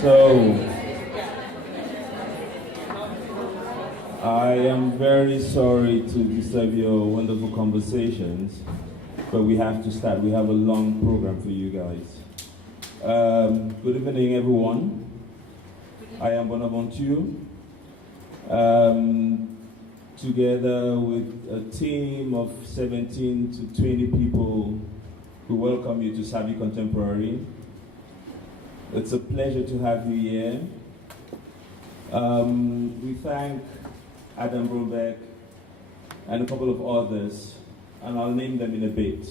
So, I am very sorry to disturb your wonderful conversations, but we have to start. We have a long program for you guys. Good evening, everyone. I am Bonaventure. Together with a team of 17 to 20 people, we welcome you to Savvy Contemporary. It's a pleasure to have you here. We thank Adam Broomberg and a couple of others, and I'll name them in a bit,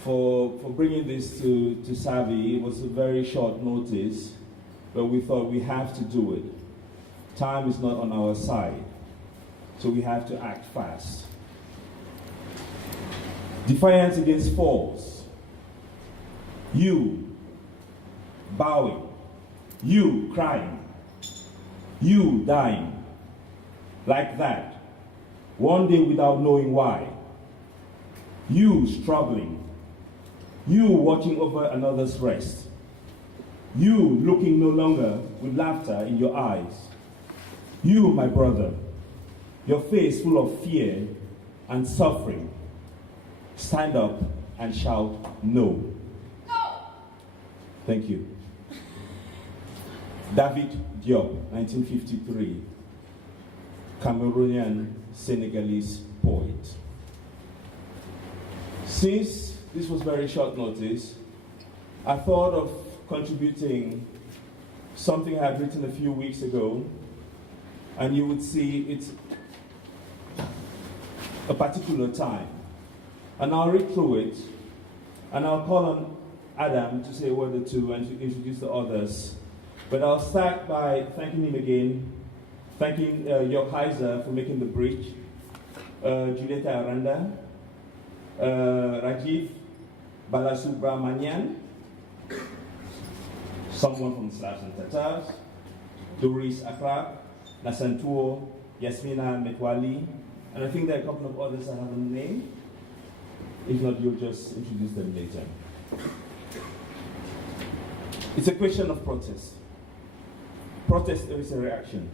for bringing this to Savvy. It was a very short notice, but we thought we have to do it. Time is not on our side, so we have to act fast. Defiance against force. You bowing. You crying. You dying. Like that. One day without knowing why. You struggling. You watching over another's rest. You looking no longer with laughter in your eyes. You, my brother, your face full of fear and suffering. Stand up and shout no. No! Thank you. David Diop, 1953, Cameroonian Senegalese poet. Since this was very short notice, I thought of contributing something I had written a few weeks ago, and you would see it's a particular time. And I'll read through it, and I'll call on Adam to say a word or two and to introduce the others. But I'll start by thanking him again, thanking York Heiser for making the bridge, Julieta Aranda, Rajiv Balasubramanian, someone from Slavs and Tatars, Doris Akrab, Nasantuo, Yasmina Metwali, and I think there are a couple of others I haven't named. If not, you'll just introduce them later. It's a question of protest. Protest is a reaction.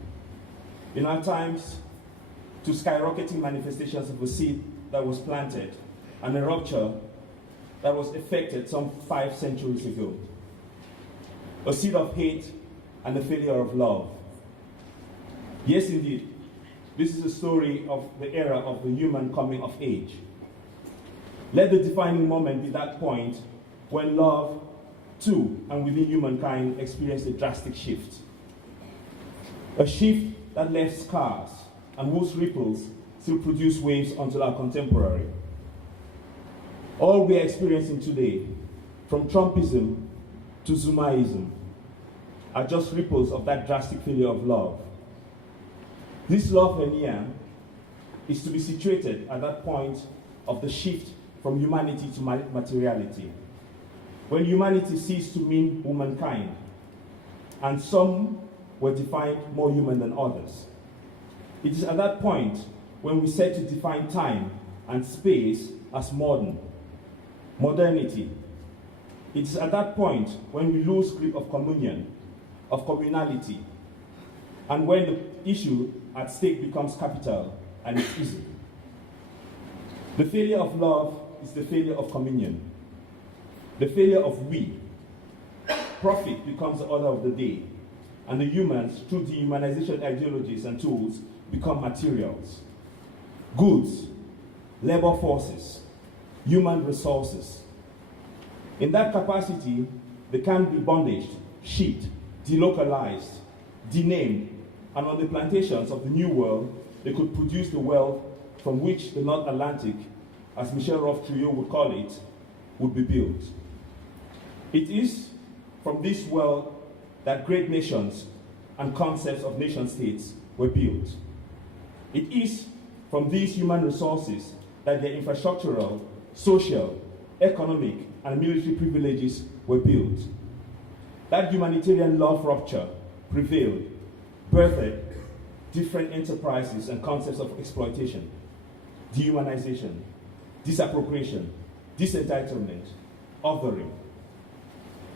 In our times, to skyrocketing manifestations of a seed that was planted and a rupture that was effected some 5 centuries ago. A seed of hate and a failure of love. Yes, indeed, this is a story of the era of the human coming of age. Let the defining moment be that point when love, too, and within humankind, experienced a drastic shift. A shift that left scars and whose ripples still produce waves until our contemporary. All we are experiencing today, from Trumpism to Zumaism, are just ripples of that drastic failure of love. This love hernia is to be situated at that point of the shift from humanity to materiality, when humanity ceased to mean womankind, and some were defined more human than others. It is at that point when we set to define time and space as modernity. It is at that point when we lose grip of communion, of communality, and when the issue at stake becomes capital and it's easy. The failure of love is the failure of communion. The failure of we. Profit becomes the order of the day, and the humans, through dehumanization ideologies and tools, become materials. Goods, labor forces, human resources. In that capacity, they can be bondaged, shipped, delocalized, denamed, and on the plantations of the New World, they could produce the wealth from which the North Atlantic, as Michel Roth-Trouillot would call it, would be built. It is from this wealth that great nations and concepts of nation-states were built. It is from these human resources that their infrastructural, social, economic, and military privileges were built. That humanitarian love rupture prevailed, birthed different enterprises and concepts of exploitation, dehumanization, disappropriation, disentitlement, othering.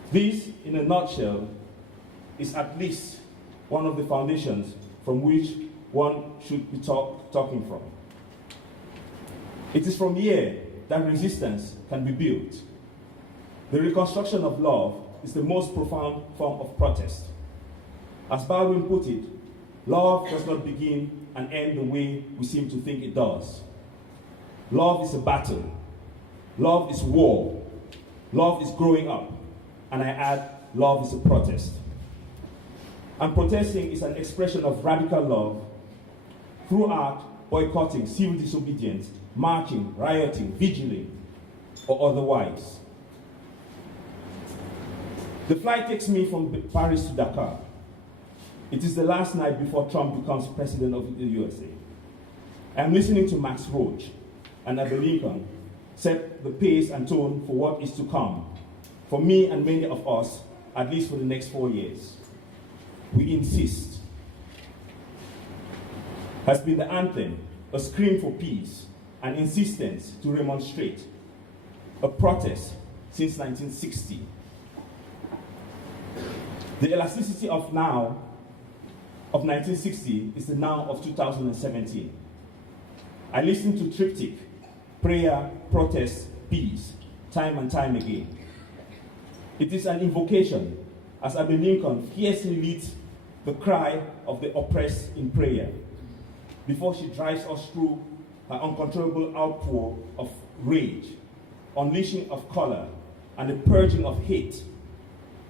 This, in a nutshell, is at least one of the foundations from which one should be talking from. It is from here that resistance can be built. The reconstruction of love is the most profound form of protest. As Baldwin put it, love does not begin and end the way we seem to think it does. Love is a battle. Love is war. Love is growing up. And I add, love is a protest. And protesting is an expression of radical love through art, boycotting, civil disobedience, marching, rioting, vigiling, or otherwise. The flight takes me from Paris to Dakar. It is the last night before Trump becomes president of the USA. I'm listening to Max Roach and Abe Lincoln set the pace and tone for what is to come, for me and many of us, at least for the next 4 years. We insist has been the anthem, a scream for peace, an insistence to remonstrate, a protest since 1960. The elasticity of 1960 is the now of 2017. I listen to triptych, prayer, protest, peace, time and time again. It is an invocation, as Abe Lincoln fiercely leads the cry of the oppressed in prayer, before she drives us through her uncontrollable outpour of rage, unleashing of color, and the purging of hate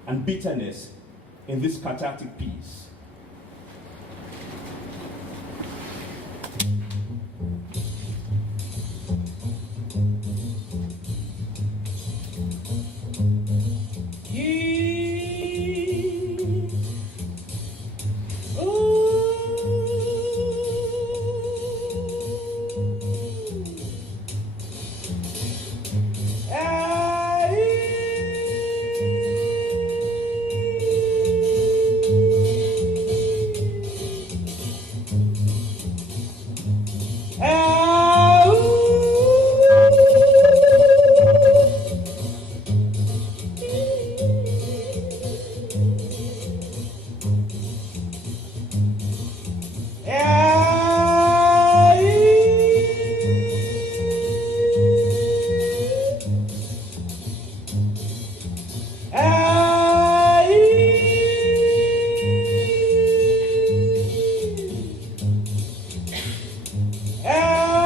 and bitterness in this cathartic peace. Ah!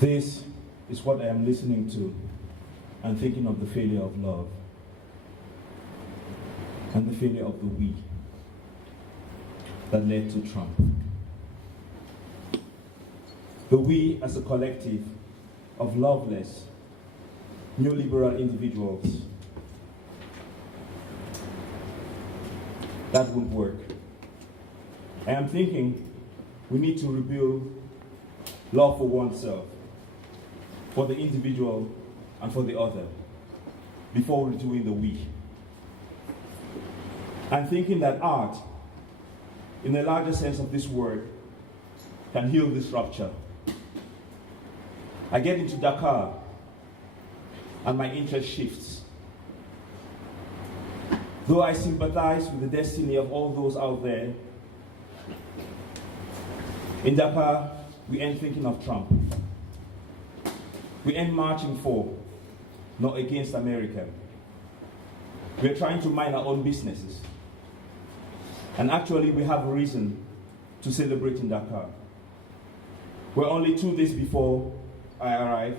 This is what I am listening to and thinking of the failure of love and the failure of the we that led to Trump. The we as a collective of loveless, neoliberal individuals. That won't work. I am thinking we need to rebuild love for oneself, for the individual and for the other, before we're doing the we. I'm thinking that art, in the larger sense of this word, can heal this rupture. I get into Dakar and my interest shifts. Though I sympathize with the destiny of all those out there, in Dakar, we end thinking of Trump. We end marching for, not against America. We're trying to mind our own businesses. And actually, we have a reason to celebrate in Dakar. Where only 2 days before I arrived,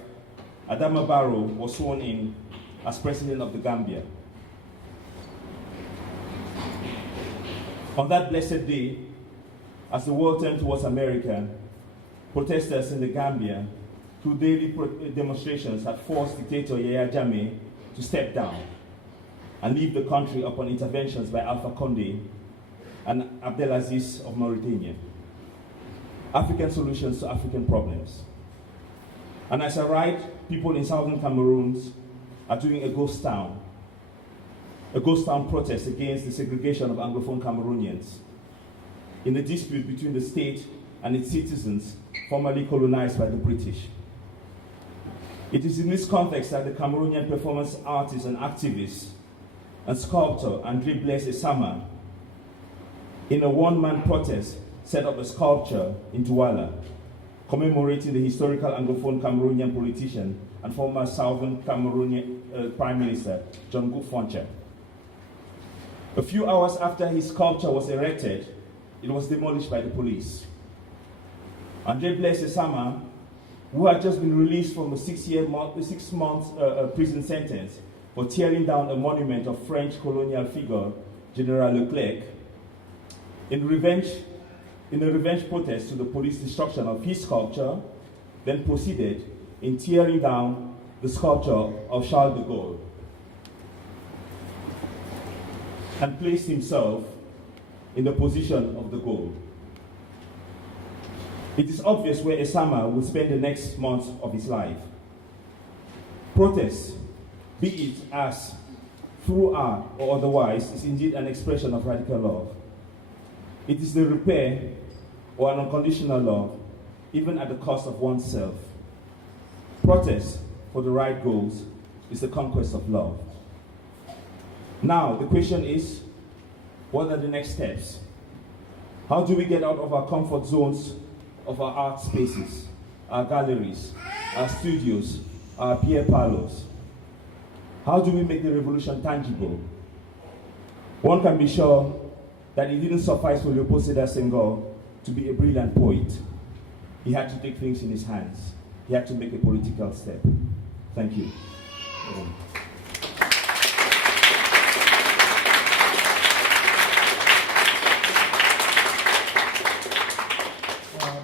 Adama Barrow was sworn in as president of the Gambia. On that blessed day, as the world turned towards America, protesters in the Gambia, through daily demonstrations, had forced dictator Yahya Jammeh to step down. and leave the country upon interventions by Alpha Condé and Abdelaziz of Mauritania. African solutions to African problems. And as I write, people in southern Cameroon are doing a ghost town protest against the segregation of Anglophone Cameroonians in the dispute between the state and its citizens formerly colonized by the British. It is in this context that the Cameroonian performance artist and activist and sculptor Andre Blaise Esama, in a one-man protest, set up a sculpture in Douala, commemorating the historical Anglophone Cameroonian politician and former Southern Cameroonian Prime Minister, John Bonaventure. A few hours after his sculpture was erected, it was demolished by the police. Andre Blaise Esama, who had just been released from a 6-month prison sentence for tearing down a monument of French colonial figure, General Leclerc, in a revenge protest to the police destruction of his sculpture, then proceeded in tearing down the sculpture of Charles de Gaulle and placed himself in the position of de Gaulle. It is obvious where Esama will spend the next months of his life. Protest, be it as through art or otherwise, is indeed an expression of radical love. It is the repair or an unconditional love, even at the cost of oneself. Protest for the right goals is the conquest of love. Now, the question is, what are the next steps? How do we get out of our comfort zones of our art spaces, our galleries, our studios, our beer parlors? How do we make the revolution tangible? One can be sure that it didn't suffice for Leopold Sédar Senghor to be a brilliant poet. He had to take things in his hands. He had to make a political step. Thank you.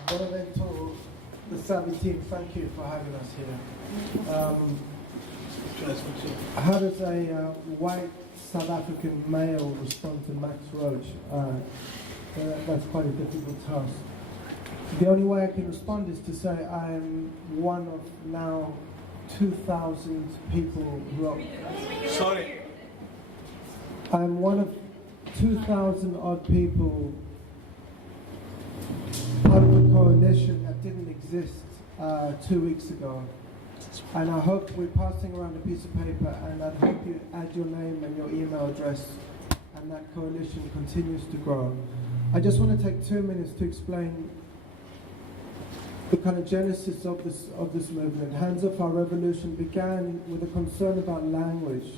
Bonaventure, the Savvy team, thank you for having us here. How does a white South African male respond to Max Roach? That's quite a difficult task. The only way I can respond is to say I am one of now 2,000 people who are... Sorry. I'm one of 2,000 odd people, part of a coalition that didn't exist 2 weeks ago. And I hope we're passing around a piece of paper, and I hope you add your name and your email address, and that coalition continues to grow. I just want to take 2 minutes to explain the kind of genesis of this movement. Hands Off Our Revolution began with a concern about language.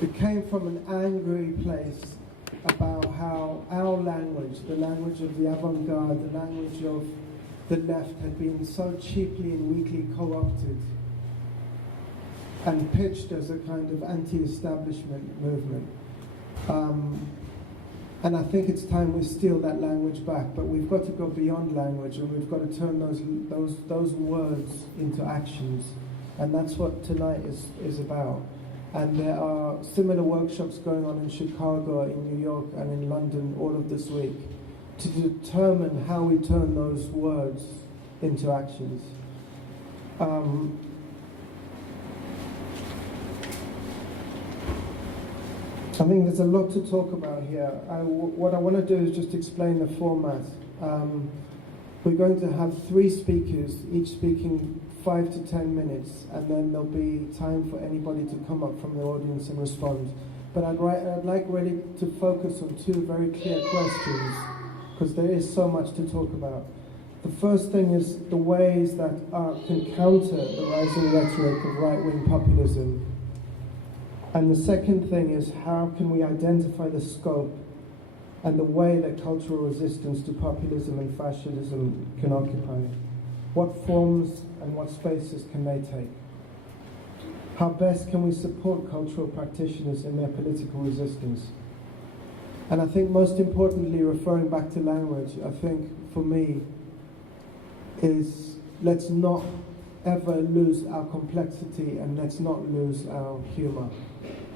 It came from an angry place about how our language, the language of the avant-garde, the language of the left, had been so cheaply and weakly co-opted and pitched as a kind of anti-establishment movement. And I think it's time we steal that language back, but we've got to go beyond language, and we've got to turn those words into actions. And that's what tonight is about. And there are similar workshops going on in Chicago, in New York, and in London all of this week to determine how we turn those words into actions. I think there's a lot to talk about here. What I want to do is just explain the format. We're going to have 3 speakers, each speaking 5 to 10 minutes, and then there'll be time for anybody to come up from the audience and respond. But I'd like really to focus on 2 very clear questions, because there is so much to talk about. The first thing is the ways that art can counter the rising rhetoric of right-wing populism. And the second thing is, how can we identify the scope and the way that cultural resistance to populism and fascism can occupy? What forms and what spaces can they take? How best can we support cultural practitioners in their political resistance? And I think most importantly, referring back to language, I think for me is, let's not ever lose our complexity and let's not lose our humor.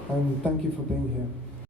And thank you for being here.